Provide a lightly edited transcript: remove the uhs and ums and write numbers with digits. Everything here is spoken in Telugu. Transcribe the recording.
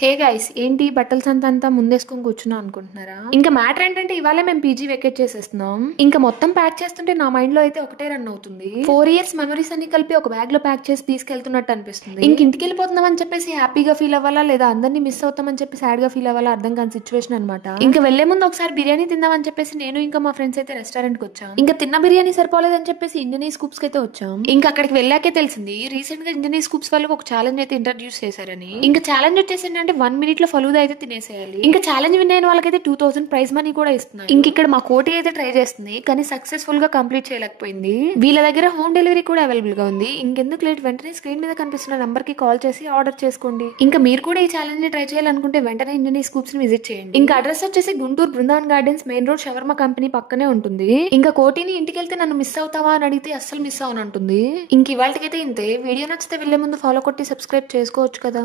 హే గైస్, ఏంటి బట్టల సంత అంతా ముందేసుకొని కూర్చున్నా అనుకుంటున్నారా? ఇంకా మ్యాటర్ ఏంటంటే ఇవాళ మేము పీజీ వెకేట్ చేసేస్తున్నాం. ఇంకా మొత్తం ప్యాక్ చేస్తుంటే నా మైండ్ లో అయితే ఒకటే రన్ అవుతుంది. 4 years మెమరీస్ అన్ని కలిపి ఒక బ్యాగ్ లో ప్యాక్ చేసి తీసుకెళ్తున్నట్టు అనిపిస్తుంది. ఇంక ఇంటికి వెళ్ళిపోతున్నాం అని చెప్పేసి హ్యాపీగా ఫీల్ అవ్వాలా, లేదా అందరినీ మిస్ అవుతామని చెప్పి సాడ్ గా ఫీల్ అవ్వాలా అర్థం కాని సిచ్యువేషన్ అనమాట. ఇంకా వెళ్లే ముందు ఒకసారి బిర్యానీ తిందామని చెప్పేసి నేను ఇంకా మా ఫ్రెండ్స్ అయితే రెస్టారెంట్ కి వచ్చాం. ఇంకా తిన్న బిర్యానీ సరిపోలేదని చెప్పేసి ఇండియన్ స్కూప్స్ కి అయితే వచ్చాం. ఇంకా అక్కడికి వెళ్ళాకే తెలిసింది రీసెంట్ గా ఇండియన్ స్కూప్స్ వాళ్ళు ఒక ఛాలెంజ్ అయితే ఇంట్రడ్యూస్ చేశారని. ఇంకా ఛాలెంజ్ వచ్చేసి అంటే 1 minute లో ఫలూదా అయితే తినేసేయాలి. ఇంకా ఛాలెంజ్ విన్ అయిన వాళ్ళకైతే 2000 ప్రైజ్ మనీ కూడా ఇస్తున్నారు. ఇంక ఇక్కడ మా కోటి అయితే ట్రై చేస్తుంది, కానీ సక్సెస్ఫుల్ గా కంప్లీట్ చేయలేకపోయింది. వీళ్ళ దగ్గర హోమ్ డెలివరీ కూడా అవైలబుల్ గా ఉంది. ఇంకెందుకు లేట్, వెంటనే స్క్రీన్ మీద కనిపిస్తున్న నంబర్ కి కాల్ చేసి ఆర్డర్ చేసుకోండి. ఇంకా మీరు కూడా ఈ ఛాలెంజ్ ని ట్రై చేయాలనుకుంటే వెంటనే ఇండియన్ స్కూప్స్ ని విజిట్ చేయండి. ఇంకా అడ్రస్ వచ్చేసి Guntur Brindavan gardens main road shawarma company పక్కనే ఉంటుంది. ఇంకా కోటిని ఇంటికి వెళ్తే నన్ను మిస్ అవుతావా అని అడిగితే అస్సలు మిస్ అవను అంటుంది. ఇంక ఇవాళకైతే ఇంతే. వీడియో నచ్చితే వెళ్లే ముందు ఫాలో కొట్టి సబ్స్క్రైబ్ చేసుకోవచ్చు కదా.